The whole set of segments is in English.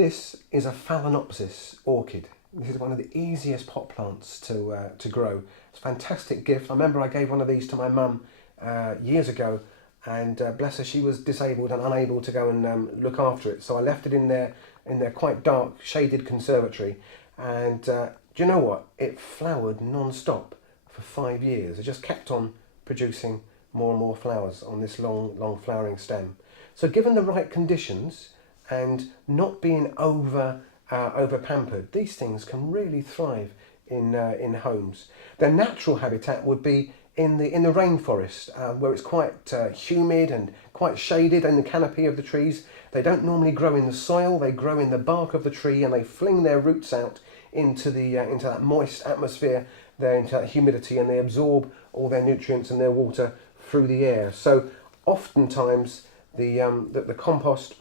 This is a Phalaenopsis orchid. This is one of the easiest pot plants to grow. It's a fantastic gift. I remember I gave one of these to my mum years ago, and bless her, she was disabled and unable to go and look after it. So I left it in their quite dark, shaded conservatory. And do you know what? It flowered non-stop for 5 years. It just kept on producing more and more flowers on this long flowering stem. So given the right conditions and not being over pampered, these things can really thrive in homes. Their natural habitat would be in the rainforest, where it's quite humid and quite shaded in the canopy of the trees. They don't normally grow in the soil. They grow in the bark of the tree, and they fling their roots out into that moist atmosphere there, into that humidity, and they absorb all their nutrients and their water through the air. So oftentimes the compost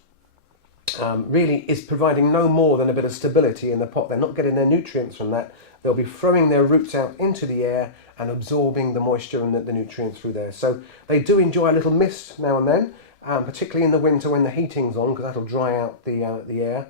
really is providing no more than a bit of stability in the pot. They're not getting their nutrients from that. They'll be throwing their roots out into the air and absorbing the moisture and the nutrients through there. So they do enjoy a little mist now and then, particularly in the winter when the heating's on, because that'll dry out the air.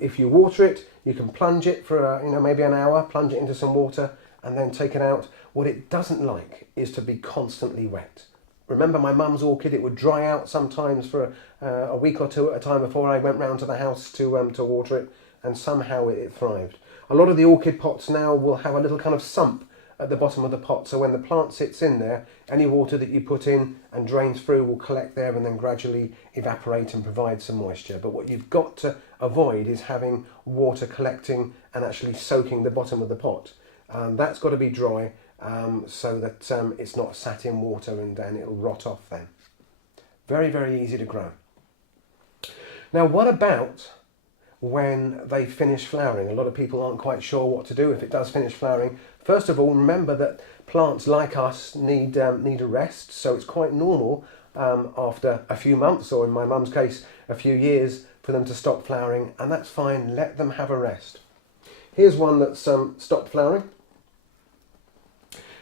If you water it, you can plunge it for maybe an hour, plunge it into some water and then take it out. What it doesn't like is to be constantly wet. Remember my mum's orchid, it would dry out sometimes for a week or two at a time before I went round to the house to water it, and somehow it thrived. A lot of the orchid pots now will have a little kind of sump at the bottom of the pot, so when the plant sits in there, any water that you put in and drains through will collect there and then gradually evaporate and provide some moisture. But what you've got to avoid is having water collecting and actually soaking the bottom of the pot. That's got to be dry, so that it's not sat in water and it'll rot off then. Very, very easy to grow. Now, what about when they finish flowering? A lot of people aren't quite sure what to do if it does finish flowering. First of all, remember that plants like us need a rest, so it's quite normal after a few months, or in my mum's case, a few years, for them to stop flowering, and that's fine. Let them have a rest. Here's one that's stopped flowering.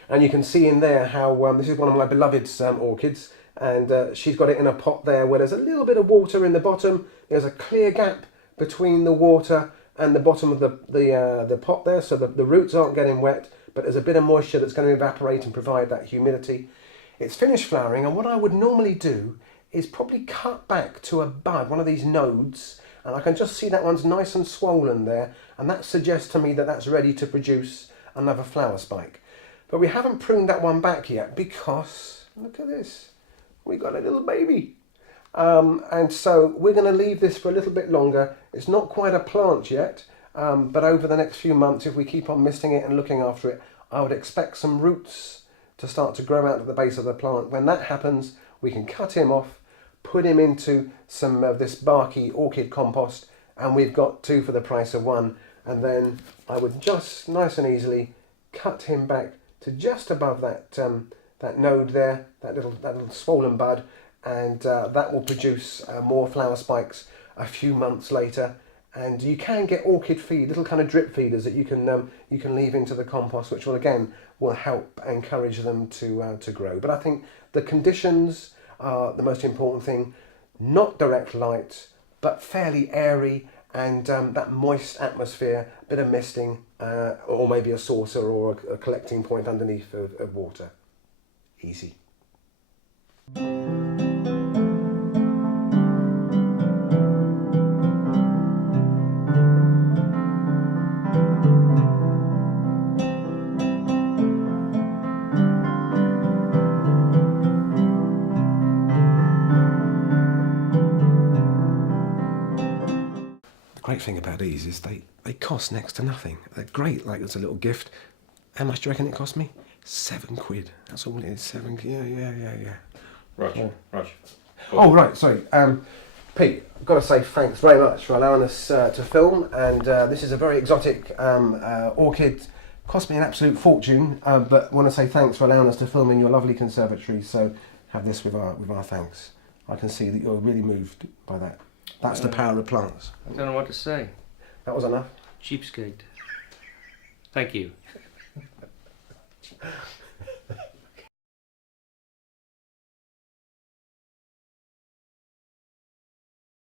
And you can see in there how this is one of my beloved's orchids, and she's got it in a pot there where there's a little bit of water in the bottom. There's a clear gap between the water and the bottom of the pot there, so the roots aren't getting wet, but there's a bit of moisture that's going to evaporate and provide that humidity. It's finished flowering, and what I would normally do is probably cut back to a bud, one of these nodes, and I can just see that one's nice and swollen there, and that suggests to me that that's ready to produce another flower spike. But we haven't pruned that one back yet because, look at this, we got a little baby. And so we're going to leave this for a little bit longer. It's not quite a plant yet, but over the next few months, if we keep on misting it and looking after it, I would expect some roots to start to grow out at the base of the plant. When that happens, we can cut him off, put him into some of this barky orchid compost, and we've got two for the price of one. And then I would just nice and easily cut him back to just above that node there, that little swollen bud, and that will produce more flower spikes a few months later. And you can get orchid feed, little kind of drip feeders that you can leave into the compost, which will help encourage them to grow. But I think the conditions are the most important thing. Not direct light, but fairly airy, and that moist atmosphere, a bit of misting, or maybe a saucer or a collecting point underneath of water. Easy. Great thing about these is they cost next to nothing. They're great, like as a little gift. How much do you reckon it cost me? £7. That's all it is. Yeah. Roger. Oh, right, sorry. Pete, I've got to say thanks very much for allowing us to film. And this is a very exotic orchid. Cost me an absolute fortune, but I want to say thanks for allowing us to film in your lovely conservatory. So have this with our thanks. I can see that you're really moved by that. That's the power of plants. I don't know what to say. That was enough. Cheapskate. Thank you.